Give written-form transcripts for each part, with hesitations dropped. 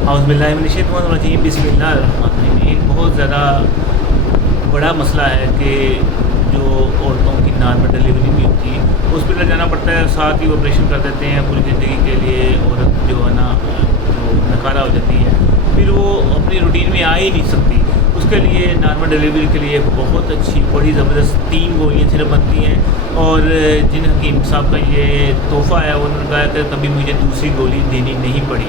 اعوذ باللہ من الشیطان الرجیم، بسم اللہ الرحمن الرحیم۔ ایک بہت زیادہ بڑا مسئلہ ہے کہ جو عورتوں کی نارمل ڈلیوری بھی ہوتی ہے ہاسپٹل جانا پڑتا ہے، ساتھ ہی آپریشن کر دیتے ہیں پوری زندگی کے لیے۔ عورت جو ہے نا جو نکارہ ہو جاتی ہے، پھر وہ اپنی روٹین میں آ ہی نہیں سکتی۔ اس کے لیے نارمل ڈلیوری کے لیے بہت اچھی بڑی زبردست 3 گولیاں صرف بنتی ہیں، اور جن حکیم صاحب کا یہ تحفہ ہے انہوں نے کہا کہ کبھی مجھے دوسری گولی دینی نہیں پڑی۔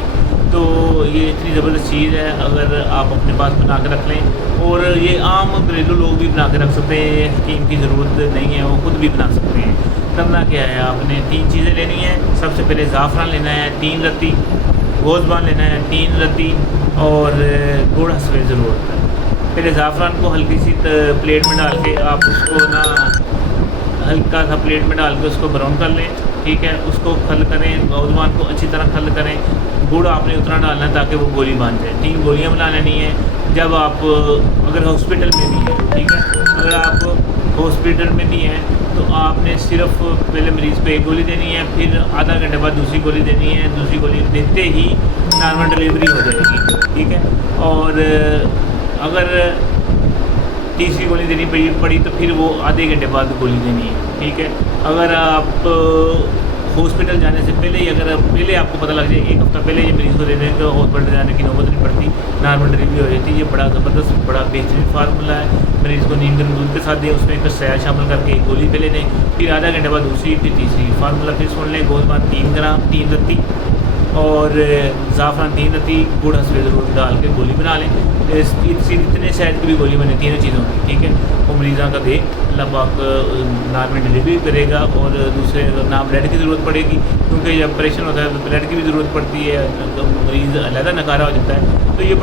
تو یہ اتنی زبردست چیز ہے، اگر آپ اپنے پاس بنا کے رکھ لیں، اور یہ عام گھریلو لوگ بھی بنا کے رکھ سکتے ہیں، حکیم کی ضرورت نہیں ہے، وہ خود بھی بنا سکتے ہیں۔ کرنا کیا ہے، آپ نے 3 چیزیں لینی ہیں۔ سب سے پہلے زعفران لینا ہے 3 رتی، گوزبان لینا ہے 3 رتی، اور گڑ ہسوے ضرورت ہے۔ پہلے زعفران کو ہلکی سی پلیٹ میں ڈال کے آپ اس کو نا ہلکا سا پلیٹ میں ڈال کے اس کو براؤن کر لیں، ٹھیک ہے۔ اس کو کھل کریں، گوزبان کو اچھی طرح کھل کریں۔ گڑ آپ نے اتنا ڈالنا ہے تاکہ وہ گولی باندھ جائے۔ 3 گولیاں بنا لینی ہیں۔ جب آپ اگر ہاسپٹل میں بھی ہیں، ٹھیک ہے، اگر آپ ہاسپٹل میں بھی ہیں تو آپ نے صرف پہلے مریض کو 1 گولی دینی ہے، پھر آدھا گھنٹے بعد دوسری گولی دینی ہے۔ دوسری گولی دیتے ہی نارمل ڈلیوری ہو جائے گی، ٹھیک ہے۔ اور اگر تیسری گولی دینی پڑی تو پھر وہ آدھے گھنٹے بعد گولی دینی ہے، ٹھیک ہے۔ اگر آپ ہاسپٹل جانے سے پہلے ہی اگر پہلے آپ کو پتہ لگ جائے 1 ہفتہ پہلے یہ مریض کو دے دیں تو ہاسپٹل جانے کی نوبت نہیں پڑتی، نارمل ڈلیوری ہو جاتی ہے۔ یہ بڑا زبردست بڑا بہترین فارمولہ ہے۔ مریض کو نیم گرم دودھ کے ساتھ دیں، اس میں ایک سیاہ شامل کر کے 1 گولی پہلے دیں، پھر آدھا گھنٹے بعد دوسری، پھر تیسری۔ فارمولہ پھر سن لیں، گوزبان 3 گرام 3 رتی، اور زعفران 3 رتی، گڑ ہسوے ضرور ڈال کے گولی بنا لیں۔ اتنے شہد کی بھی گولی بنے، تینوں چیزوں کی، ٹھیک ہے۔ وہ مریضاں کا دے، اللہ پاک نارمل ڈلیوری کرے گا۔ اور دوسرے نہ بلیڈ کی ضرورت پڑے گی، کیونکہ جب آپریشن ہوتا ہے تو بلیڈ کی بھی ضرورت پڑتی ہے، تو مریض علیحدہ نکارہ ہو جاتا ہے۔ تو یہ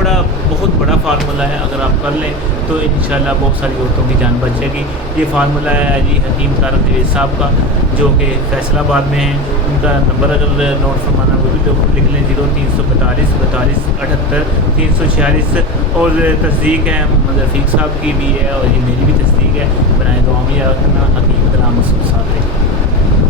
بہت بڑا فارمولہ ہے، اگر آپ کر لیں تو انشاءاللہ بہت ساری عورتوں کی جان بچ جائے گی۔ یہ فارمولہ ہے جی حکیم طارق جوید صاحب کا، جو کہ فیصل آباد میں ہیں۔ ان کا نمبر اگر نوٹ فرمانا وہ بھی تو لکھ لیں، 0342 42 78 346، اور تصدیق ہے محمد رفیق صاحب کی بھی ہے، اور یہ میری بھی تصدیق ہے۔ برائے دعا میں یاد رکھنا، حکیم کلام رسول صاحب۔